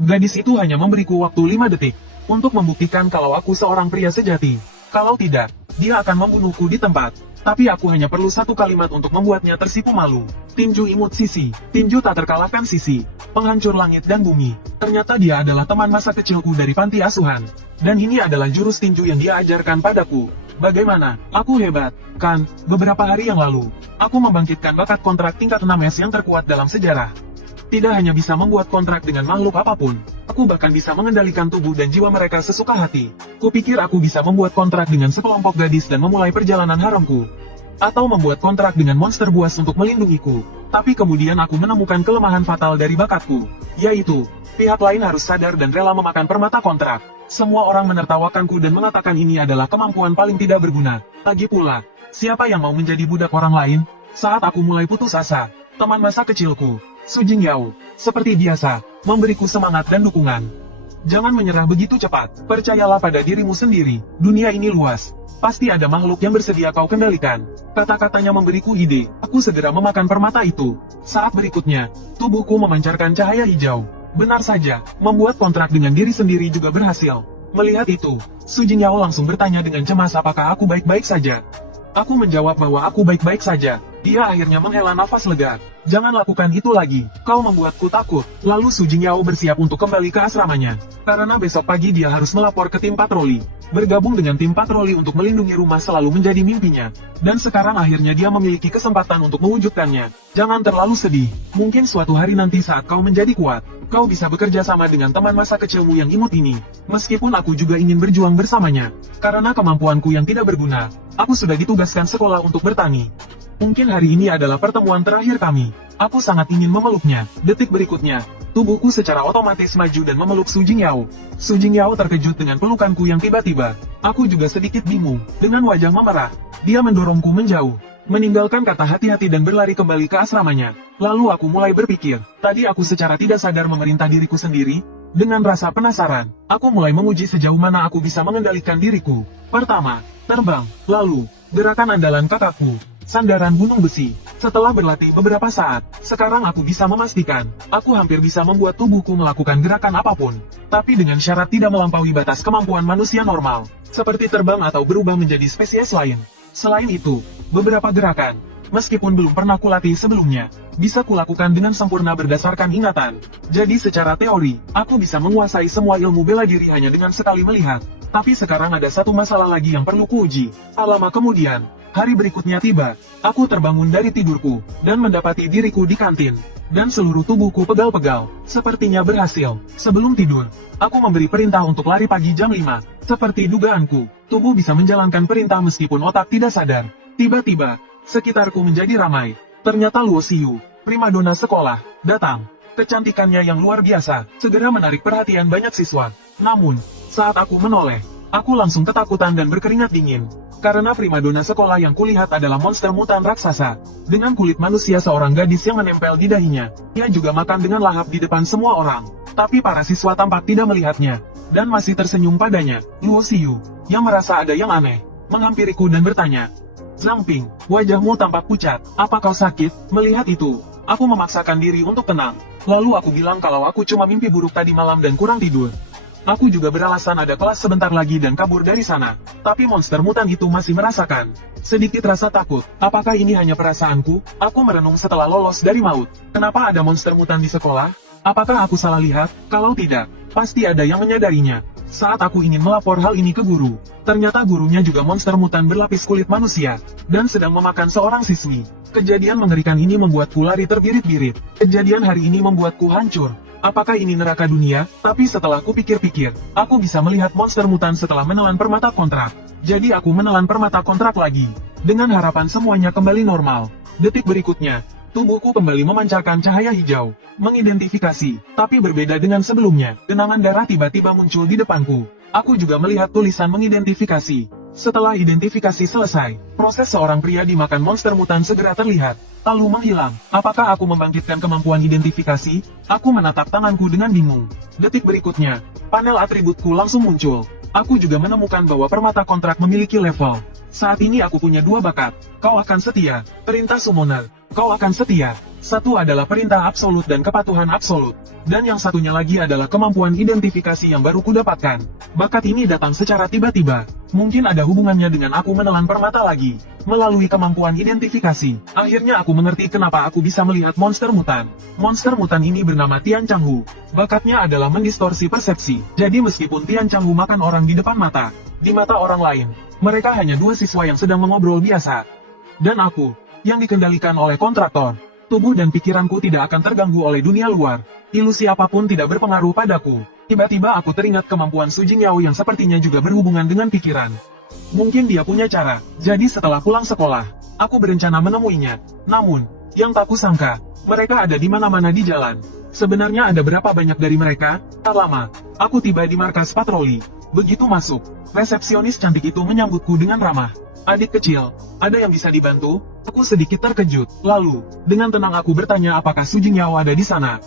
Gadis itu hanya memberiku waktu 5 detik untuk membuktikan kalau aku seorang pria sejati. Kalau tidak, dia akan membunuhku di tempat. Tapi aku hanya perlu satu kalimat untuk membuatnya tersipu malu. Tinju imut Sisi, tinju tak terkalahkan Sisi, penghancur langit dan bumi. Ternyata dia adalah teman masa kecilku dari panti asuhan. Dan ini adalah jurus tinju yang dia ajarkan padaku. Bagaimana? Aku hebat, kan? Beberapa hari yang lalu, aku membangkitkan bakat kontrak tingkat 6S yang terkuat dalam sejarah. Tidak hanya bisa membuat kontrak dengan makhluk apapun, aku bahkan bisa mengendalikan tubuh dan jiwa mereka sesuka hati. Kupikir aku bisa membuat kontrak dengan sekelompok gadis dan memulai perjalanan haramku. Atau membuat kontrak dengan monster buas untuk melindungiku. Tapi kemudian aku menemukan kelemahan fatal dari bakatku, yaitu, pihak lain harus sadar dan rela memakan permata kontrak. Semua orang menertawakanku dan mengatakan ini adalah kemampuan paling tidak berguna. Lagi pula, siapa yang mau menjadi budak orang lain? Saat aku mulai putus asa, teman masa kecilku, Su Jingyao, seperti biasa, memberiku semangat dan dukungan. Jangan menyerah begitu cepat, percayalah pada dirimu sendiri, dunia ini luas. Pasti ada makhluk yang bersedia kau kendalikan. Kata-katanya memberiku ide, aku segera memakan permata itu. Saat berikutnya, tubuhku memancarkan cahaya hijau. Benar saja, membuat kontrak dengan diri sendiri juga berhasil. Melihat itu, Su Jingyao langsung bertanya dengan cemas apakah aku baik-baik saja. Aku menjawab bahwa aku baik-baik saja. Dia akhirnya menghela nafas lega. Jangan lakukan itu lagi, kau membuatku takut. Lalu Su Jingyao bersiap untuk kembali ke asramanya. Karena besok pagi dia harus melapor ke tim patroli. Bergabung dengan tim patroli untuk melindungi rumah selalu menjadi mimpinya. Dan sekarang akhirnya dia memiliki kesempatan untuk mewujudkannya. Jangan terlalu sedih. Mungkin suatu hari nanti saat kau menjadi kuat, kau bisa bekerja sama dengan teman masa kecilmu yang imut ini. Meskipun aku juga ingin berjuang bersamanya. Karena kemampuanku yang tidak berguna, aku sudah ditugaskan sekolah untuk bertani. Mungkin hari ini adalah pertemuan terakhir kami. Aku sangat ingin memeluknya. Detik berikutnya, tubuhku secara otomatis maju dan memeluk Su Jingyao. Su Jingyao terkejut dengan pelukanku yang tiba-tiba. Aku juga sedikit bingung. Dengan wajah memerah, dia mendorongku menjauh, meninggalkan kata hati-hati dan berlari kembali ke asramanya. Lalu aku mulai berpikir, tadi aku secara tidak sadar memerintah diriku sendiri. Dengan rasa penasaran, aku mulai menguji sejauh mana aku bisa mengendalikan diriku. Pertama, terbang. Lalu, gerakan andalan kakakku, sandaran gunung besi. Setelah berlatih beberapa saat, sekarang aku bisa memastikan, aku hampir bisa membuat tubuhku melakukan gerakan apapun. Tapi dengan syarat tidak melampaui batas kemampuan manusia normal, seperti terbang atau berubah menjadi spesies lain. Selain itu, beberapa gerakan, meskipun belum pernah kulatih sebelumnya, bisa kulakukan dengan sempurna berdasarkan ingatan. Jadi secara teori, aku bisa menguasai semua ilmu bela diri hanya dengan sekali melihat. Tapi sekarang ada satu masalah lagi yang perlu kuuji. Tak lama kemudian, hari berikutnya tiba, aku terbangun dari tidurku, dan mendapati diriku di kantin. Dan seluruh tubuhku pegal-pegal, sepertinya berhasil. Sebelum tidur, aku memberi perintah untuk lari pagi jam 5. Seperti dugaanku, tubuh bisa menjalankan perintah meskipun otak tidak sadar. Tiba-tiba, sekitarku menjadi ramai. Ternyata Luo Xiu, primadona sekolah, datang. Kecantikannya yang luar biasa, segera menarik perhatian banyak siswa. Namun, saat aku menoleh, aku langsung ketakutan dan berkeringat dingin. Karena primadona sekolah yang kulihat adalah monster mutan raksasa. Dengan kulit manusia seorang gadis yang menempel di dahinya. Ia juga makan dengan lahap di depan semua orang. Tapi para siswa tampak tidak melihatnya. Dan masih tersenyum padanya. Luo Xiu, yang merasa ada yang aneh, menghampiriku dan bertanya, Zhang Ping, wajahmu tampak pucat. Apa kau sakit? Melihat itu, aku memaksakan diri untuk tenang. Lalu aku bilang kalau aku cuma mimpi buruk tadi malam dan kurang tidur. Aku juga beralasan ada kelas sebentar lagi dan kabur dari sana. Tapi monster mutan itu masih merasakan sedikit rasa takut. Apakah ini hanya perasaanku? Aku merenung setelah lolos dari maut. Kenapa ada monster mutan di sekolah? Apakah aku salah lihat? Kalau tidak, pasti ada yang menyadarinya. Saat aku ingin melapor hal ini ke guru, ternyata gurunya juga monster mutan berlapis kulit manusia, dan sedang memakan seorang siswi. Kejadian mengerikan ini membuatku lari terbirit-birit. Kejadian hari ini membuatku hancur. Apakah ini neraka dunia? Tapi setelah kupikir-pikir, aku bisa melihat monster mutan setelah menelan permata kontrak. Jadi aku menelan permata kontrak lagi. Dengan harapan semuanya kembali normal. Detik berikutnya, tubuhku kembali memancarkan cahaya hijau. Mengidentifikasi, tapi berbeda dengan sebelumnya. Genangan darah tiba-tiba muncul di depanku. Aku juga melihat tulisan mengidentifikasi. Setelah identifikasi selesai, proses seorang pria dimakan monster mutan segera terlihat, lalu menghilang. Apakah aku membangkitkan kemampuan identifikasi? Aku menatap tanganku dengan bingung. Detik berikutnya, panel atributku langsung muncul. Aku juga menemukan bahwa permata kontrak memiliki level. Saat ini aku punya 2 bakat. Kau akan setia, perintah summoner. kau akan setia. Satu adalah perintah absolut dan kepatuhan absolut. Dan yang satunya lagi adalah kemampuan identifikasi yang baru kudapatkan. Bakat ini datang secara tiba-tiba. Mungkin ada hubungannya dengan aku menelan permata lagi. Melalui kemampuan identifikasi, akhirnya aku mengerti kenapa aku bisa melihat monster mutan. Monster mutan ini bernama Tian Changhu. Bakatnya adalah mendistorsi persepsi. Jadi meskipun Tian Changhu makan orang di depan mata, di mata orang lain, mereka hanya dua siswa yang sedang mengobrol biasa. Dan aku, yang dikendalikan oleh kontraktor. Tubuh dan pikiranku tidak akan terganggu oleh dunia luar. Ilusi apapun tidak berpengaruh padaku. Tiba-tiba aku teringat kemampuan Su Jingyao yang sepertinya juga berhubungan dengan pikiran. Mungkin dia punya cara. Jadi setelah pulang sekolah, aku berencana menemuinya. Namun, yang tak kusangka, mereka ada di mana-mana di jalan. Sebenarnya ada berapa banyak dari mereka? Tak lama, aku tiba di markas patroli. Begitu masuk, resepsionis cantik itu menyambutku dengan ramah. Adik kecil, ada yang bisa dibantu? Aku sedikit terkejut. Lalu, dengan tenang aku bertanya apakah Su Jingyao ada di sana.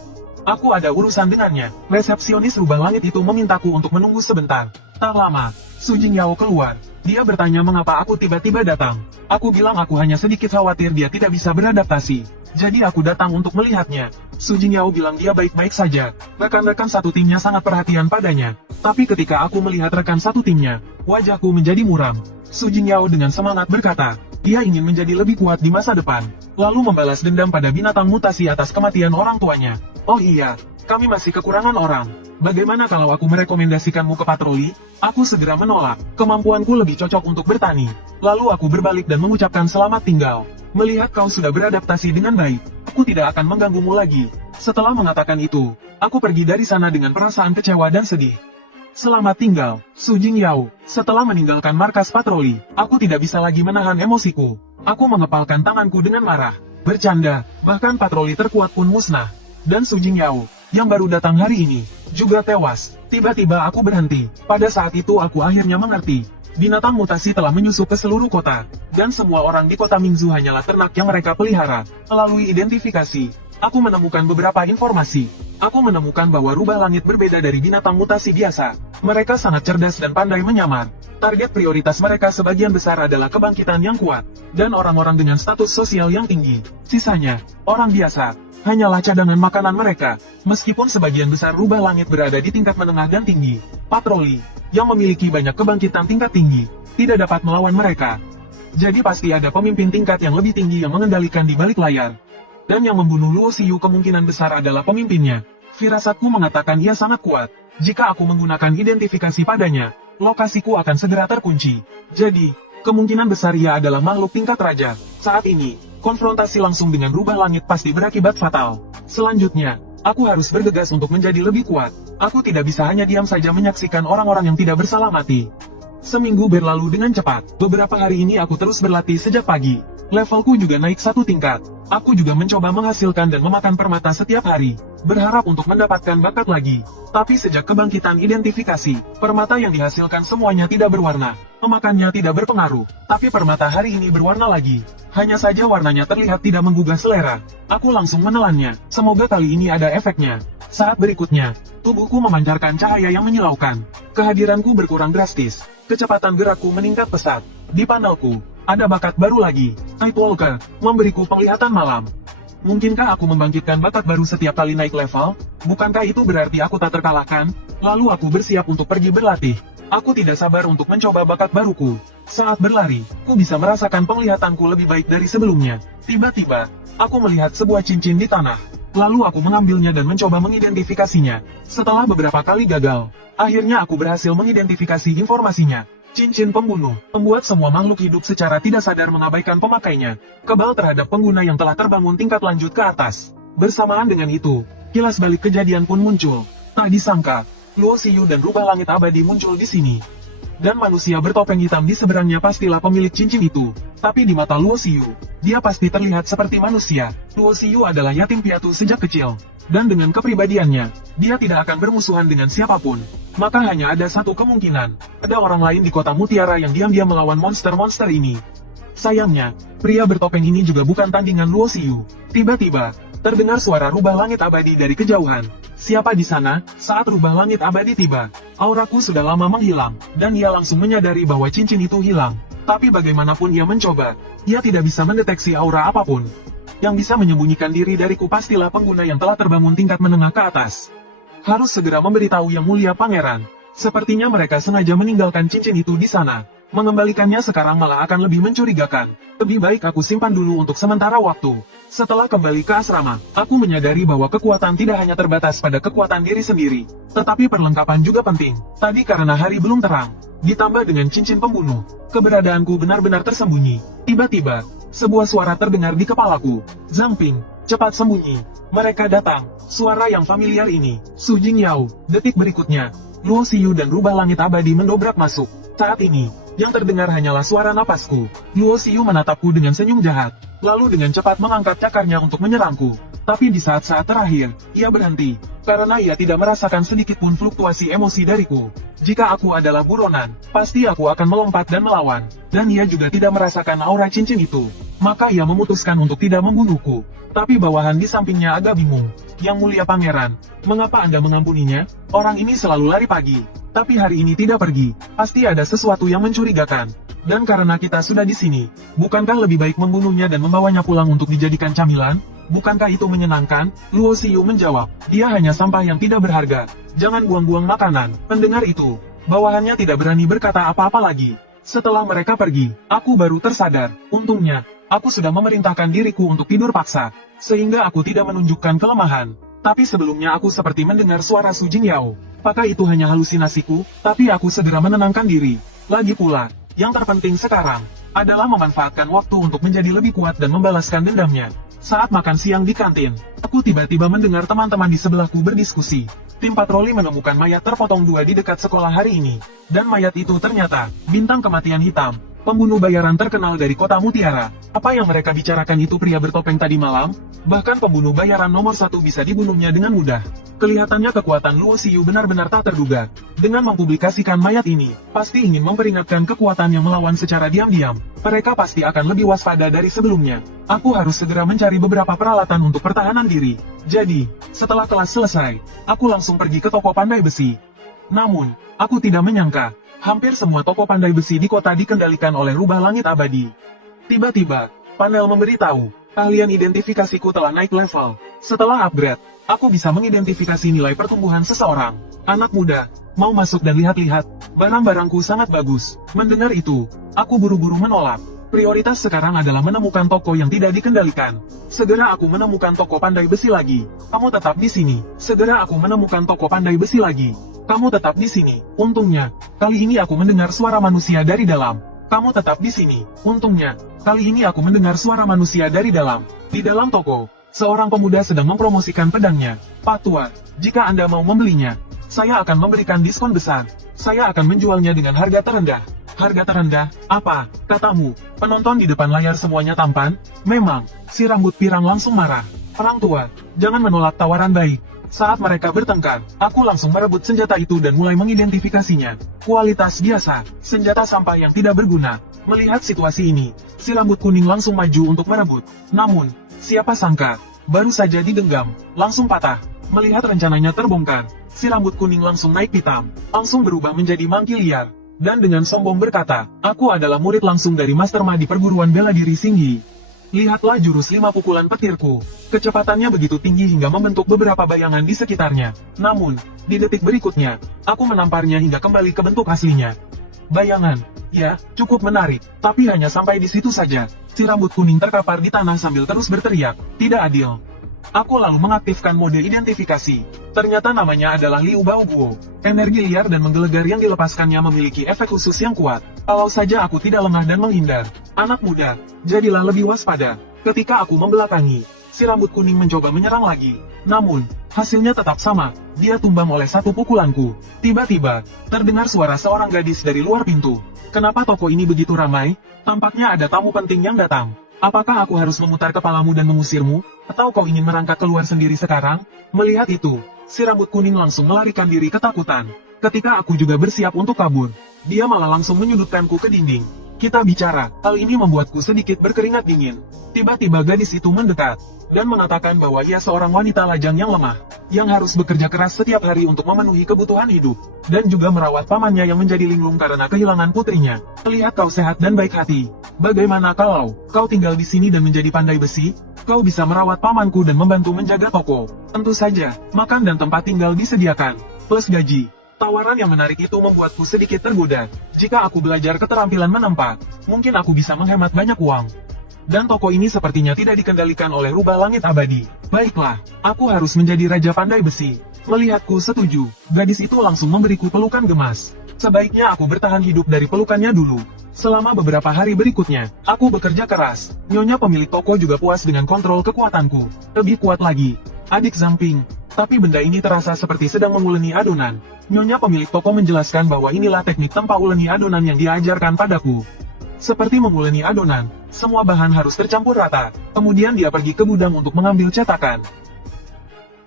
Aku ada urusan dengannya. Resepsionis rubah langit itu memintaku untuk menunggu sebentar. Tak lama, Su Jingyao keluar. Dia bertanya mengapa aku tiba-tiba datang. Aku bilang aku hanya sedikit khawatir dia tidak bisa beradaptasi. Jadi aku datang untuk melihatnya. Su Jingyao bilang dia baik-baik saja. Rekan-rekan satu timnya sangat perhatian padanya. Tapi ketika aku melihat rekan satu timnya, wajahku menjadi muram. Su Jingyao dengan semangat berkata, dia ingin menjadi lebih kuat di masa depan. Lalu membalas dendam pada binatang mutasi atas kematian orang tuanya. Oh iya, kami masih kekurangan orang. Bagaimana kalau aku merekomendasikanmu ke patroli? Aku segera menolak. Kemampuanku lebih cocok untuk bertani. Lalu aku berbalik dan mengucapkan selamat tinggal. Melihat kau sudah beradaptasi dengan baik, aku tidak akan mengganggumu lagi. Setelah mengatakan itu, aku pergi dari sana dengan perasaan kecewa dan sedih. Selamat tinggal, Su Jingyao. Setelah meninggalkan markas patroli, aku tidak bisa lagi menahan emosiku. Aku mengepalkan tanganku dengan marah. Bercanda, bahkan patroli terkuat pun musnah. Dan Su Jingyao, yang baru datang hari ini, juga tewas. Tiba-tiba aku berhenti. Pada saat itu aku akhirnya mengerti. Binatang mutasi telah menyusup ke seluruh kota. Dan semua orang di kota Mingzu hanyalah ternak yang mereka pelihara. Melalui identifikasi, aku menemukan beberapa informasi. Aku menemukan bahwa rubah langit berbeda dari binatang mutasi biasa. Mereka sangat cerdas dan pandai menyamar. Target prioritas mereka sebagian besar adalah kebangkitan yang kuat, dan orang-orang dengan status sosial yang tinggi. Sisanya, orang biasa, hanyalah cadangan makanan mereka. Meskipun sebagian besar rubah langit berada di tingkat menengah dan tinggi, patroli, yang memiliki banyak kebangkitan tingkat tinggi, tidak dapat melawan mereka. Jadi pasti ada pemimpin tingkat yang lebih tinggi yang mengendalikan di balik layar. Dan yang membunuh Luo Xiyu kemungkinan besar adalah pemimpinnya. Firasatku mengatakan ia sangat kuat. Jika aku menggunakan identifikasi padanya, lokasiku akan segera terkunci. Jadi, kemungkinan besar ia adalah makhluk tingkat raja. Saat ini, konfrontasi langsung dengan rubah langit pasti berakibat fatal. Selanjutnya, aku harus bergegas untuk menjadi lebih kuat. Aku tidak bisa hanya diam saja menyaksikan orang-orang yang tidak bersalah mati. Seminggu berlalu dengan cepat. Beberapa hari ini aku terus berlatih sejak pagi. Levelku juga naik satu tingkat. Aku juga mencoba menghasilkan dan memakan permata setiap hari, berharap untuk mendapatkan bakat lagi. Tapi sejak kebangkitan identifikasi, permata yang dihasilkan semuanya tidak berwarna. Memakannya tidak berpengaruh, tapi permata hari ini berwarna lagi. Hanya saja warnanya terlihat tidak menggugah selera. Aku langsung menelannya, semoga kali ini ada efeknya. Saat berikutnya, tubuhku memancarkan cahaya yang menyilaukan. Kehadiranku berkurang drastis. Kecepatan gerakku meningkat pesat. Di panelku, ada bakat baru lagi. Nightwalker, memberiku penglihatan malam. Mungkinkah aku membangkitkan bakat baru setiap kali naik level? Bukankah itu berarti aku tak terkalahkan? Lalu aku bersiap untuk pergi berlatih. Aku tidak sabar untuk mencoba bakat baruku. Saat berlari, ku bisa merasakan penglihatanku lebih baik dari sebelumnya. Tiba-tiba, aku melihat sebuah cincin di tanah. Lalu aku mengambilnya dan mencoba mengidentifikasinya. Setelah beberapa kali gagal, akhirnya aku berhasil mengidentifikasi informasinya. Cincin pembunuh, membuat semua makhluk hidup secara tidak sadar mengabaikan pemakainya. Kebal terhadap pengguna yang telah terbangun tingkat lanjut ke atas. Bersamaan dengan itu, kilas balik kejadian pun muncul. Tak disangka, Luo Xiyu dan rubah langit abadi muncul di sini. Dan manusia bertopeng hitam di seberangnya pastilah pemilik cincin itu. Tapi di mata Luo Xiyu, dia pasti terlihat seperti manusia. Luo Xiyu adalah yatim piatu sejak kecil. Dan dengan kepribadiannya, dia tidak akan bermusuhan dengan siapapun. Maka hanya ada satu kemungkinan, ada orang lain di kota Mutiara yang diam-diam melawan monster-monster ini. Sayangnya, pria bertopeng ini juga bukan tandingan Luo Xiyu. Tiba-tiba, terdengar suara rubah langit abadi dari kejauhan. Siapa di sana? Saat rubah langit abadi tiba, auraku sudah lama menghilang, dan ia langsung menyadari bahwa cincin itu hilang. Tapi bagaimanapun ia mencoba, ia tidak bisa mendeteksi aura apapun. Yang bisa menyembunyikan diri dariku pastilah pengguna yang telah terbangun tingkat menengah ke atas. Harus segera memberitahu Yang Mulia Pangeran. Sepertinya mereka sengaja meninggalkan cincin itu di sana. Mengembalikannya sekarang malah akan lebih mencurigakan. Lebih baik aku simpan dulu untuk sementara waktu. Setelah kembali ke asrama, aku menyadari bahwa kekuatan tidak hanya terbatas pada kekuatan diri sendiri, tetapi perlengkapan juga penting. Tadi karena hari belum terang, ditambah dengan cincin pembunuh, keberadaanku benar-benar tersembunyi. Tiba-tiba, sebuah suara terdengar di kepalaku. Zhang Ping, cepat sembunyi. Mereka datang. Suara yang familiar ini, Su Jingyao. Detik berikutnya, Luo Xiyu dan Rubah Langit Abadi mendobrak masuk. Saat ini, yang terdengar hanyalah suara napasku. Luo Xiyu menatapku dengan senyum jahat, lalu dengan cepat mengangkat cakarnya untuk menyerangku. Tapi di saat-saat terakhir, ia berhenti, karena ia tidak merasakan sedikit pun fluktuasi emosi dariku. Jika aku adalah buronan, pasti aku akan melompat dan melawan. Dan ia juga tidak merasakan aura cincin itu. Maka ia memutuskan untuk tidak membunuhku. Tapi bawahan di sampingnya agak bingung. Yang Mulia Pangeran, mengapa Anda mengampuninya? Orang ini selalu lari pagi, tapi hari ini tidak pergi. Pasti ada sesuatu yang mencurigakan. Dan karena kita sudah di sini, bukankah lebih baik membunuhnya dan membawanya pulang untuk dijadikan camilan? Bukankah itu menyenangkan? Luo Xiyu menjawab, dia hanya sampah yang tidak berharga. Jangan buang-buang makanan. Mendengar itu, bawahannya tidak berani berkata apa-apa lagi. Setelah mereka pergi, aku baru tersadar. Untungnya, aku sudah memerintahkan diriku untuk tidur paksa, sehingga aku tidak menunjukkan kelemahan. Tapi sebelumnya aku seperti mendengar suara Su Jingyao. Apakah itu hanya halusinasiku? Tapi aku segera menenangkan diri. Lagi pula, yang terpenting sekarang adalah memanfaatkan waktu untuk menjadi lebih kuat dan membalaskan dendamnya. Saat makan siang di kantin, aku tiba-tiba mendengar teman-teman di sebelahku berdiskusi. Tim patroli menemukan mayat terpotong 2 di dekat sekolah hari ini. Dan mayat itu ternyata bintang kematian hitam, pembunuh bayaran terkenal dari kota Mutiara. Apa yang mereka bicarakan itu pria bertopeng tadi malam? Bahkan pembunuh bayaran nomor 1 bisa dibunuhnya dengan mudah. Kelihatannya kekuatan Luo Xiyu benar-benar tak terduga. Dengan mempublikasikan mayat ini, pasti ingin memperingatkan kekuatan yang melawan secara diam-diam. Mereka pasti akan lebih waspada dari sebelumnya. Aku harus segera mencari beberapa peralatan untuk pertahanan diri. Jadi, setelah kelas selesai, aku langsung pergi ke toko pandai besi. Namun, aku tidak menyangka, hampir semua toko pandai besi di kota dikendalikan oleh Rubah Langit Abadi. Tiba-tiba, panel memberitahu, keahlian identifikasiku telah naik level. Setelah upgrade, aku bisa mengidentifikasi nilai pertumbuhan seseorang. Anak muda, mau masuk dan lihat-lihat, barang-barangku sangat bagus. Mendengar itu, aku buru-buru menolak. Prioritas sekarang adalah menemukan toko yang tidak dikendalikan. Segera aku menemukan toko pandai besi lagi. Kamu tetap di sini. Segera aku menemukan toko pandai besi lagi. Kamu tetap di sini. Untungnya, kali ini aku mendengar suara manusia dari dalam. Kamu tetap di sini. Untungnya, kali ini aku mendengar suara manusia dari dalam. Di dalam toko, seorang pemuda sedang mempromosikan pedangnya. Pak Tua, jika Anda mau membelinya, saya akan memberikan diskon besar. Saya akan menjualnya dengan harga terendah. Harga terendah? Apa? Katamu. Penonton di depan layar semuanya tampan? Memang. Si rambut pirang langsung marah. Orang tua, jangan menolak tawaran baik. Saat mereka bertengkar, aku langsung merebut senjata itu dan mulai mengidentifikasinya. Kualitas biasa, senjata sampah yang tidak berguna. Melihat situasi ini, si rambut kuning langsung maju untuk merebut. Namun, siapa sangka, baru saja digenggam, langsung patah. Melihat rencananya terbongkar, si rambut kuning langsung naik pitam, langsung berubah menjadi mangki liar. Dan dengan sombong berkata, aku adalah murid langsung dari Master Ma di perguruan bela diri Singgi. Lihatlah jurus 5 pukulan petirku. Kecepatannya begitu tinggi hingga membentuk beberapa bayangan di sekitarnya. Namun, di detik berikutnya, aku menamparnya hingga kembali ke bentuk aslinya. Bayangan, ya, cukup menarik, tapi hanya sampai di situ saja. Si rambut kuning terkapar di tanah sambil terus berteriak, tidak adil. Aku lalu mengaktifkan mode identifikasi. Ternyata namanya adalah Liu Baoguo. Energi liar dan menggelegar yang dilepaskannya memiliki efek khusus yang kuat. Kalau saja aku tidak lengah dan menghindar. Anak muda, jadilah lebih waspada. Ketika aku membelakangi, si rambut kuning mencoba menyerang lagi. Namun, hasilnya tetap sama. Dia tumbang oleh satu pukulanku. Tiba-tiba, terdengar suara seorang gadis dari luar pintu. Kenapa toko ini begitu ramai? Tampaknya ada tamu penting yang datang. Apakah aku harus memutar kepalamu dan mengusirmu? Atau kau ingin merangkak keluar sendiri sekarang? Melihat itu, si rambut kuning langsung melarikan diri ketakutan. Ketika aku juga bersiap untuk kabur, dia malah langsung menyudutkanku ke dinding. Kita bicara. Hal ini membuatku sedikit berkeringat dingin. Tiba-tiba gadis itu mendekat, dan mengatakan bahwa ia seorang wanita lajang yang lemah, yang harus bekerja keras setiap hari untuk memenuhi kebutuhan hidup, dan juga merawat pamannya yang menjadi linglung karena kehilangan putrinya. Lihat kau sehat dan baik hati. Bagaimana kalau kau tinggal di sini dan menjadi pandai besi? Kau bisa merawat pamanku dan membantu menjaga toko. Tentu saja, makan dan tempat tinggal disediakan, plus gaji. Tawaran yang menarik itu membuatku sedikit tergoda. Jika aku belajar keterampilan menempa, mungkin aku bisa menghemat banyak uang. Dan toko ini sepertinya tidak dikendalikan oleh rubah langit abadi. Baiklah, aku harus menjadi raja pandai besi. Melihatku setuju, gadis itu langsung memberiku pelukan gemas. Sebaiknya aku bertahan hidup dari pelukannya dulu. Selama beberapa hari berikutnya, aku bekerja keras. Nyonya pemilik toko juga puas dengan kontrol kekuatanku. Lebih kuat lagi. Adik Zhangping. Tapi benda ini terasa seperti sedang menguleni adonan. Nyonya pemilik toko menjelaskan bahwa inilah teknik tempa uleni adonan yang diajarkan padaku. Seperti menguleni adonan, semua bahan harus tercampur rata. Kemudian dia pergi ke gudang untuk mengambil cetakan.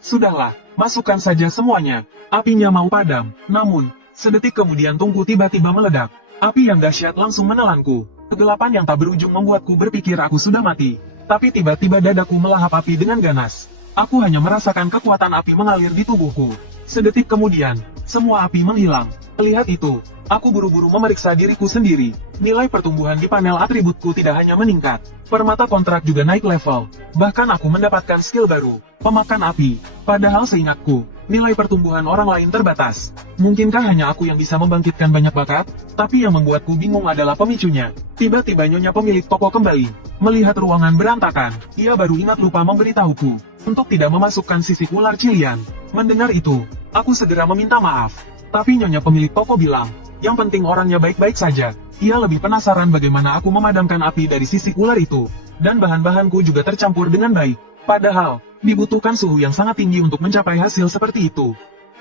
Sudahlah, masukkan saja semuanya. Apinya mau padam. Namun, sedetik kemudian tungku tiba-tiba meledak. Api yang dahsyat langsung menelanku. Kegelapan yang tak berujung membuatku berpikir aku sudah mati. Tapi tiba-tiba dadaku melahap api dengan ganas. Aku hanya merasakan kekuatan api mengalir di tubuhku. Sedetik kemudian, semua api menghilang. Lihat itu, aku buru-buru memeriksa diriku sendiri. Nilai pertumbuhan di panel atributku tidak hanya meningkat, permata kontrak juga naik level. Bahkan aku mendapatkan skill baru, pemakan api. Padahal seingatku, nilai pertumbuhan orang lain terbatas. Mungkinkah hanya aku yang bisa membangkitkan banyak bakat? Tapi yang membuatku bingung adalah pemicunya. Tiba-tiba nyonya pemilik toko kembali. Melihat ruangan berantakan, ia baru ingat lupa memberitahuku untuk tidak memasukkan sisik ular cilian. Mendengar itu, aku segera meminta maaf. Tapi nyonya pemilik toko bilang, yang penting orangnya baik-baik saja. Ia lebih penasaran bagaimana aku memadamkan api dari sisik ular itu. Dan bahan-bahanku juga tercampur dengan baik. Padahal, dibutuhkan suhu yang sangat tinggi untuk mencapai hasil seperti itu.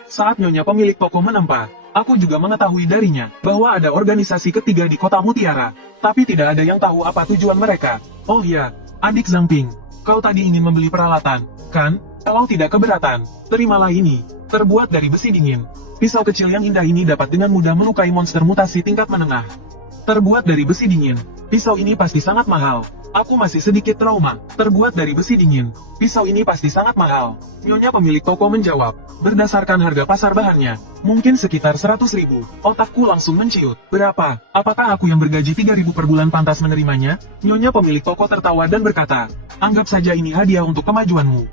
Saat nyonya pemilik toko menempa, aku juga mengetahui darinya, bahwa ada organisasi ketiga di kota Mutiara. Tapi tidak ada yang tahu apa tujuan mereka. Oh iya, adik Zhangping, kau tadi ingin membeli peralatan, kan? Kalau tidak keberatan, terimalah ini. Terbuat dari besi dingin. Pisau kecil yang indah ini dapat dengan mudah melukai monster mutasi tingkat menengah. Terbuat dari besi dingin, pisau ini pasti sangat mahal. Aku masih sedikit trauma. Terbuat dari besi dingin, pisau ini pasti sangat mahal. Nyonya pemilik toko menjawab, berdasarkan harga pasar bahannya, mungkin sekitar 100.000. Otakku langsung menciut. Berapa? Apakah aku yang bergaji 3.000 per bulan pantas menerimanya? Nyonya pemilik toko tertawa dan berkata, anggap saja ini hadiah untuk kemajuanmu.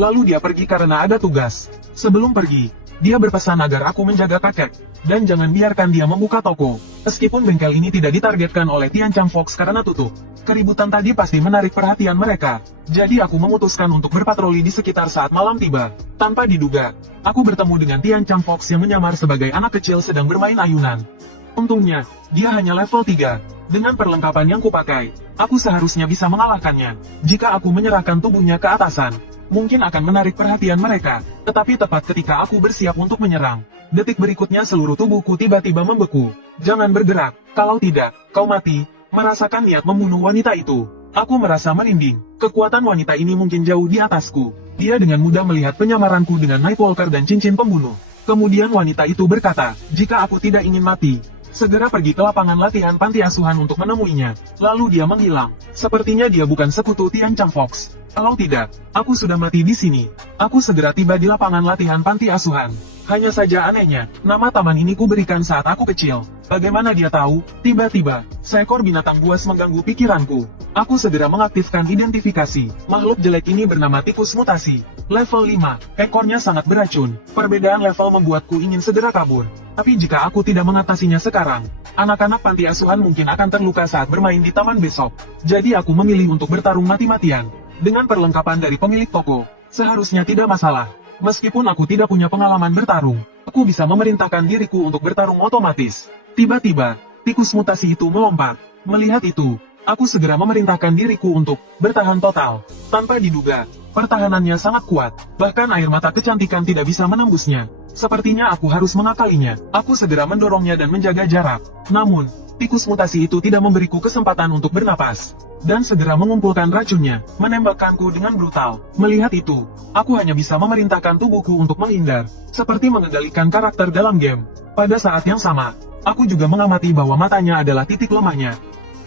Lalu dia pergi karena ada tugas. Sebelum pergi, dia berpesan agar aku menjaga kakek, dan jangan biarkan dia membuka toko. Meskipun bengkel ini tidak ditargetkan oleh Tian Chang Fox karena tutup, keributan tadi pasti menarik perhatian mereka. Jadi aku memutuskan untuk berpatroli di sekitar saat malam tiba. Tanpa diduga, aku bertemu dengan Tian Chang Fox yang menyamar sebagai anak kecil sedang bermain ayunan. Untungnya, dia hanya level 3. Dengan perlengkapan yang kupakai, aku seharusnya bisa mengalahkannya. Jika aku menyerahkan tubuhnya ke atasan, mungkin akan menarik perhatian mereka. Tetapi tepat ketika aku bersiap untuk menyerang, detik berikutnya seluruh tubuhku tiba-tiba membeku. Jangan bergerak, kalau tidak, kau mati. Merasakan niat membunuh wanita itu, aku merasa merinding. Kekuatan wanita ini mungkin jauh di atasku. Dia dengan mudah melihat penyamaranku dengan Nightwalker dan cincin pembunuh. Kemudian wanita itu berkata, jika aku tidak ingin mati, segera pergi ke lapangan latihan panti asuhan untuk menemuinya. Lalu dia menghilang. Sepertinya dia bukan sekutu Tian Chang Fox. Kalau tidak, aku sudah mati di sini. Aku segera tiba di lapangan latihan panti asuhan. Hanya saja anehnya, nama taman ini kuberikan saat aku kecil. Bagaimana dia tahu? Tiba-tiba, seekor binatang buas mengganggu pikiranku. Aku segera mengaktifkan identifikasi. Makhluk jelek ini bernama tikus mutasi. Level 5, ekornya sangat beracun. Perbedaan level membuatku ingin segera kabur. Tapi jika aku tidak mengatasinya sekarang, anak-anak panti asuhan mungkin akan terluka saat bermain di taman besok. Jadi aku memilih untuk bertarung mati-matian. Dengan perlengkapan dari pemilik toko, seharusnya tidak masalah. Meskipun aku tidak punya pengalaman bertarung, aku bisa memerintahkan diriku untuk bertarung otomatis. Tiba-tiba, tikus mutasi itu melompat. Melihat itu, aku segera memerintahkan diriku untuk bertahan total. Tanpa diduga, pertahanannya sangat kuat. Bahkan air mata kecantikan tidak bisa menembusnya. Sepertinya aku harus mengakalinya. Aku segera mendorongnya dan menjaga jarak. Namun, tikus mutasi itu tidak memberiku kesempatan untuk bernapas. Dan segera mengumpulkan racunnya, menembakkanku dengan brutal. Melihat itu, aku hanya bisa memerintahkan tubuhku untuk menghindar, seperti mengendalikan karakter dalam game. Pada saat yang sama, aku juga mengamati bahwa matanya adalah titik lemahnya.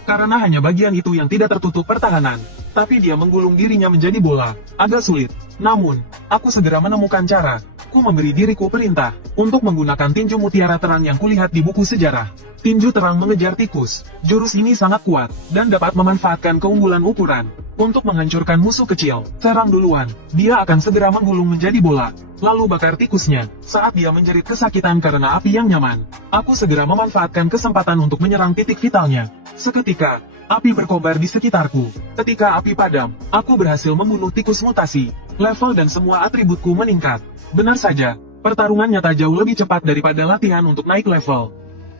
karena hanya bagian itu yang tidak tertutup pertahanan. Tapi dia menggulung dirinya menjadi bola. Agak sulit. Namun, aku segera menemukan cara. Ku memberi diriku perintah untuk menggunakan tinju mutiara terang yang kulihat di buku sejarah. Tinju terang mengejar tikus. Jurus ini sangat kuat, dan dapat memanfaatkan keunggulan ukuran untuk menghancurkan musuh kecil. Serang duluan, dia akan segera menggulung menjadi bola, lalu bakar tikusnya. Saat dia menjerit kesakitan karena api yang nyaman, aku segera memanfaatkan kesempatan untuk menyerang titik vitalnya. Seketika, api berkobar di sekitarku. Ketika api padam, aku berhasil membunuh tikus mutasi. Level dan semua atributku meningkat. Benar saja, pertarungan nyata jauh lebih cepat daripada latihan untuk naik level.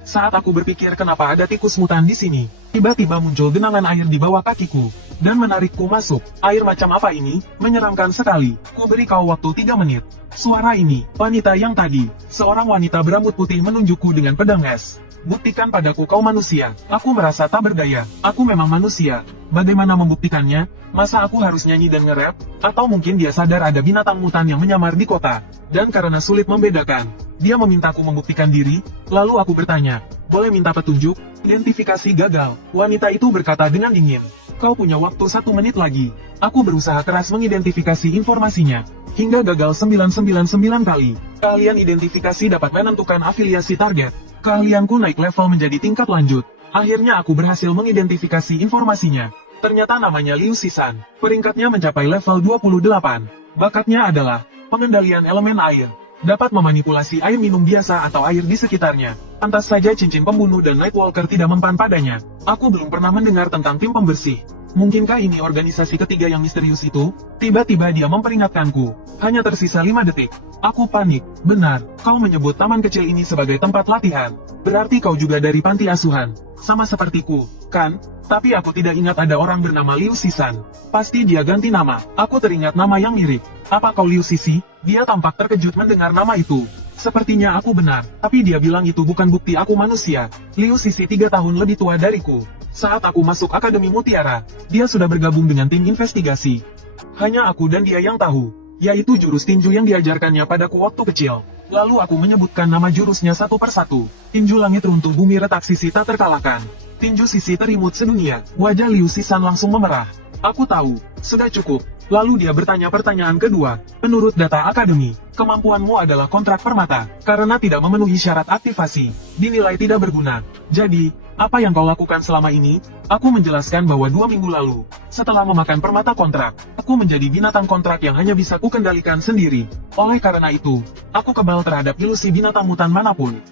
Saat aku berpikir kenapa ada tikus mutan di sini, tiba-tiba muncul genangan air di bawah kakiku, dan menarikku masuk. Air macam apa ini? Menyeramkan sekali. Ku beri kau waktu 3 menit. Suara ini, wanita yang tadi, seorang wanita berambut putih menunjukku dengan pedang es. Buktikan padaku kau manusia. Aku merasa tak berdaya. Aku memang manusia. Bagaimana membuktikannya? Masa aku harus nyanyi dan nge-rap? Atau mungkin dia sadar ada binatang mutan yang menyamar di kota, dan karena sulit membedakan, dia memintaku membuktikan diri. Lalu aku bertanya, boleh minta petunjuk? Identifikasi gagal. Wanita itu berkata dengan dingin. Kau punya waktu 1 menit lagi. Aku berusaha keras mengidentifikasi informasinya, hingga gagal 999 kali. Keahlian identifikasi dapat menentukan afiliasi target. Keahlianku naik level menjadi tingkat lanjut. Akhirnya aku berhasil mengidentifikasi informasinya. Ternyata namanya Liu Shisan. Peringkatnya mencapai level 28. Bakatnya adalah pengendalian elemen air. Dapat memanipulasi air minum biasa atau air di sekitarnya. Pantas saja cincin pembunuh dan Nightwalker tidak mempan padanya. Aku belum pernah mendengar tentang tim pembersih. Mungkinkah ini organisasi ketiga yang misterius itu? Tiba-tiba dia memperingatkanku. Hanya tersisa 5 detik. Aku panik. Benar, kau menyebut taman kecil ini sebagai tempat latihan. Berarti kau juga dari panti asuhan. Sama sepertiku, kan? Tapi aku tidak ingat ada orang bernama Liu Shisan. Pasti dia ganti nama. Aku teringat nama yang mirip. Apa kau Liu Sisi? Dia tampak terkejut mendengar nama itu. Sepertinya aku benar, tapi dia bilang itu bukan bukti aku manusia. Liu Sisi 3 tahun lebih tua dariku. Saat aku masuk Akademi Mutiara, dia sudah bergabung dengan tim investigasi. Hanya aku dan dia yang tahu, yaitu jurus tinju yang diajarkannya padaku waktu kecil. Lalu aku menyebutkan nama jurusnya satu persatu. Tinju langit runtuh bumi retak sisi tak terkalahkan. Tinju sisi terimut sedunia. Wajah Liu Shisan langsung memerah. Aku tahu, sudah cukup. Lalu dia bertanya pertanyaan kedua. Menurut data akademi, kemampuanmu adalah kontrak permata. Karena tidak memenuhi syarat aktivasi, dinilai tidak berguna. Jadi, apa yang kau lakukan selama ini? Aku menjelaskan bahwa 2 minggu lalu, setelah memakan permata kontrak, aku menjadi binatang kontrak yang hanya bisa kukendalikan sendiri. Oleh karena itu, aku kebal terhadap ilusi binatang mutan manapun,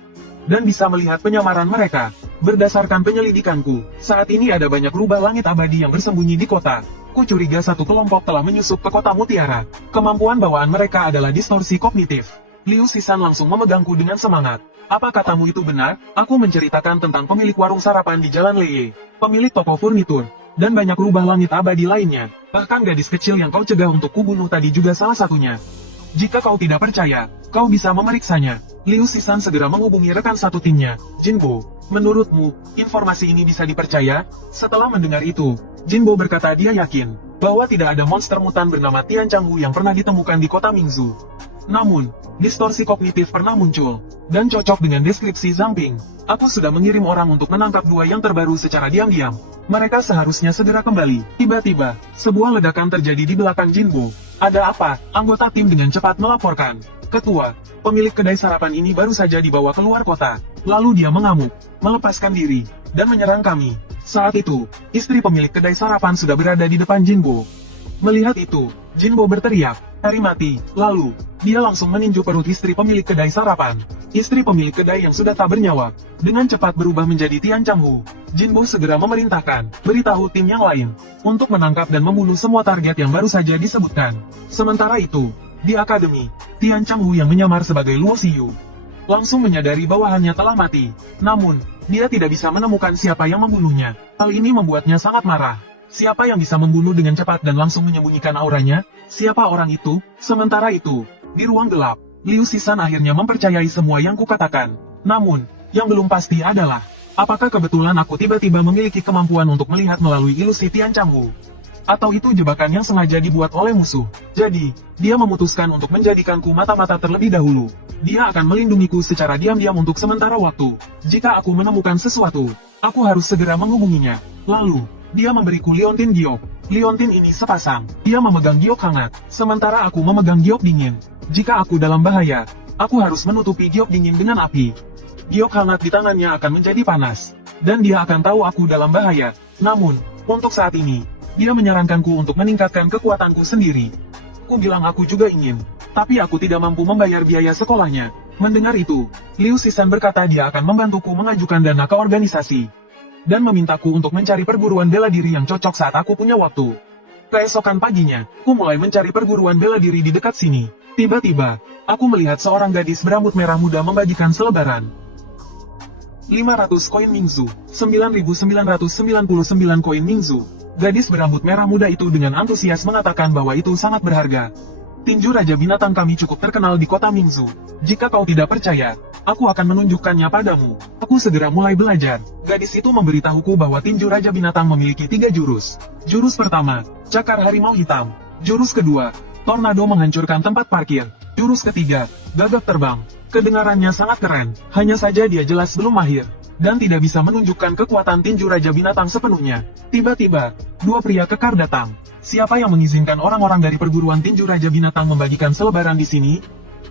dan bisa melihat penyamaran mereka. Berdasarkan penyelidikanku, saat ini ada banyak rubah langit abadi yang bersembunyi di kota. Ku curiga satu kelompok telah menyusup ke kota Mutiara. Kemampuan bawaan mereka adalah distorsi kognitif. Liu Shisan langsung memegangku dengan semangat. Apa katamu itu benar? Aku menceritakan tentang pemilik warung sarapan di Jalan Leye, pemilik toko furnitur, dan banyak rubah langit abadi lainnya. Bahkan gadis kecil yang kau cegah untuk kubunuh tadi juga salah satunya. Jika kau tidak percaya, kau bisa memeriksanya. Liu Shisan segera menghubungi rekan satu timnya, Jinbo. Menurutmu, informasi ini bisa dipercaya? Setelah mendengar itu, Jinbo berkata dia yakin bahwa tidak ada monster mutan bernama Tian Changhu yang pernah ditemukan di kota Mingzu. Namun, distorsi kognitif pernah muncul, dan cocok dengan deskripsi Zhang Ping. Aku sudah mengirim orang untuk menangkap 2 yang terbaru secara diam-diam. Mereka seharusnya segera kembali. Tiba-tiba, sebuah ledakan terjadi di belakang Jinbo. Ada apa? Anggota tim dengan cepat melaporkan. Ketua, pemilik kedai sarapan ini baru saja dibawa keluar kota. Lalu dia mengamuk, melepaskan diri, dan menyerang kami. Saat itu, istri pemilik kedai sarapan sudah berada di depan Jinbo. Melihat itu, Jinbo berteriak, "Hari mati!" Lalu, dia langsung meninju perut istri pemilik kedai sarapan. Istri pemilik kedai yang sudah tak bernyawa, dengan cepat berubah menjadi Tian Changhu. Jinbo segera memerintahkan, beritahu tim yang lain, untuk menangkap dan membunuh semua target yang baru saja disebutkan. Sementara itu, di akademi, Tian Changhu yang menyamar sebagai Luo Xiyu langsung menyadari bawahannya telah mati. Namun, dia tidak bisa menemukan siapa yang membunuhnya. Hal ini membuatnya sangat marah. Siapa yang bisa membunuh dengan cepat dan langsung menyembunyikan auranya? Siapa orang itu? Sementara itu, di ruang gelap, Liu Shisan akhirnya mempercayai semua yang kukatakan. Namun, yang belum pasti adalah, apakah kebetulan aku tiba-tiba memiliki kemampuan untuk melihat melalui ilusi Tian Changhu? Atau itu jebakan yang sengaja dibuat oleh musuh? Jadi, dia memutuskan untuk menjadikanku mata-mata terlebih dahulu. Dia akan melindungiku secara diam-diam untuk sementara waktu. Jika aku menemukan sesuatu, aku harus segera menghubunginya. Lalu, dia memberiku liontin giok. Liontin ini sepasang. Dia memegang giok hangat, sementara aku memegang giok dingin. Jika aku dalam bahaya, aku harus menutupi giok dingin dengan api. Giok hangat di tangannya akan menjadi panas, dan dia akan tahu aku dalam bahaya. Namun, untuk saat ini, dia menyarankanku untuk meningkatkan kekuatanku sendiri. Ku bilang aku juga ingin, tapi aku tidak mampu membayar biaya sekolahnya. Mendengar itu, Liu Shisan berkata dia akan membantuku mengajukan dana ke organisasi, dan memintaku untuk mencari perguruan bela diri yang cocok saat aku punya waktu. Keesokan paginya, ku mulai mencari perguruan bela diri di dekat sini. Tiba-tiba, aku melihat seorang gadis berambut merah muda membagikan selebaran. 500 koin Mingzu, 9.999 koin Mingzu. Gadis berambut merah muda itu dengan antusias mengatakan bahwa itu sangat berharga. Tinju Raja Binatang kami cukup terkenal di kota Mingzu. Jika kau tidak percaya, aku akan menunjukkannya padamu. Aku segera mulai belajar. Gadis itu memberitahuku bahwa tinju Raja Binatang memiliki 3 jurus. Jurus pertama, Cakar Harimau Hitam. Jurus kedua, Tornado menghancurkan tempat parkir. Jurus ketiga, Gagak Terbang. Kedengarannya sangat keren, hanya saja dia jelas belum mahir, dan tidak bisa menunjukkan kekuatan tinju Raja Binatang sepenuhnya. Tiba-tiba, 2 pria kekar datang. Siapa yang mengizinkan orang-orang dari perguruan tinju Raja Binatang membagikan selebaran di sini?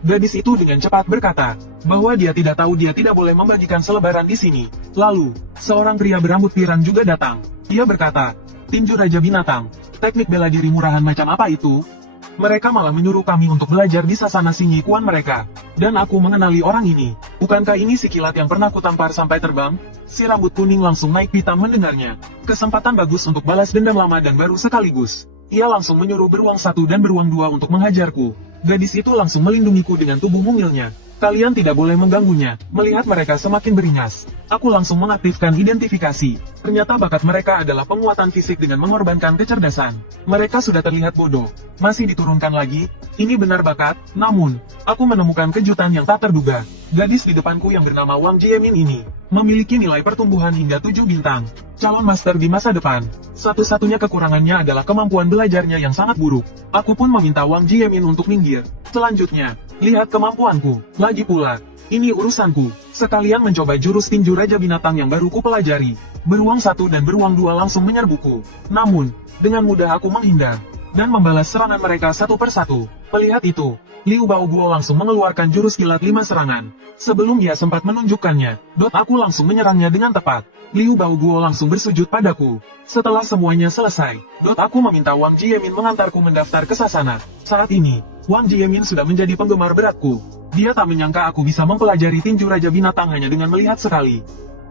Gadis itu dengan cepat berkata, bahwa dia tidak tahu dia tidak boleh membagikan selebaran di sini. Lalu, seorang pria berambut pirang juga datang. Dia berkata, tinju Raja Binatang, teknik bela diri murahan macam apa itu? Mereka malah menyuruh kami untuk belajar di sasana Singi Kuan mereka. Dan aku mengenali orang ini. Bukankah ini si kilat yang pernah kutampar sampai terbang? Si rambut kuning langsung naik pitam mendengarnya. Kesempatan bagus untuk balas dendam lama dan baru sekaligus. Ia langsung menyuruh beruang 1 dan beruang 2 untuk menghajarku. Gadis itu langsung melindungiku dengan tubuh mungilnya. Kalian tidak boleh mengganggunya. Melihat mereka semakin beringas, aku langsung mengaktifkan identifikasi. Ternyata bakat mereka adalah penguatan fisik dengan mengorbankan kecerdasan. Mereka sudah terlihat bodoh. Masih diturunkan lagi? Ini benar bakat? Namun, aku menemukan kejutan yang tak terduga. Gadis di depanku yang bernama Wang Jiemin ini memiliki nilai pertumbuhan hingga 7 bintang. Calon master di masa depan. Satu-satunya kekurangannya adalah kemampuan belajarnya yang sangat buruk. Aku pun meminta Wang Jiemin untuk minggir. Selanjutnya, lihat kemampuanku. Lagi pula, ini urusanku. Sekalian mencoba jurus tinju Raja Binatang yang baru kupelajari. Beruang 1 dan beruang 2 langsung menyerbuku. Namun, dengan mudah aku menghindar dan membalas serangan mereka satu persatu. Melihat itu, Liu Baoguo langsung mengeluarkan jurus kilat 5 serangan. Sebelum dia sempat menunjukkannya, aku langsung menyerangnya dengan tepat. Liu Baoguo langsung bersujud padaku. Setelah semuanya selesai, aku meminta Wang Jiemin mengantarku mendaftar ke sasana. Saat ini, Wang Jiemin sudah menjadi penggemar beratku. Dia tak menyangka aku bisa mempelajari tinju Raja Binatang hanya dengan melihat sekali.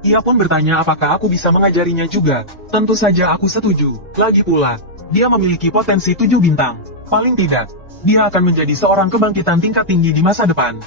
Ia pun bertanya apakah aku bisa mengajarinya juga. Tentu saja aku setuju. Lagi pula, dia memiliki potensi 7 bintang. Paling tidak, dia akan menjadi seorang kebangkitan tingkat tinggi di masa depan.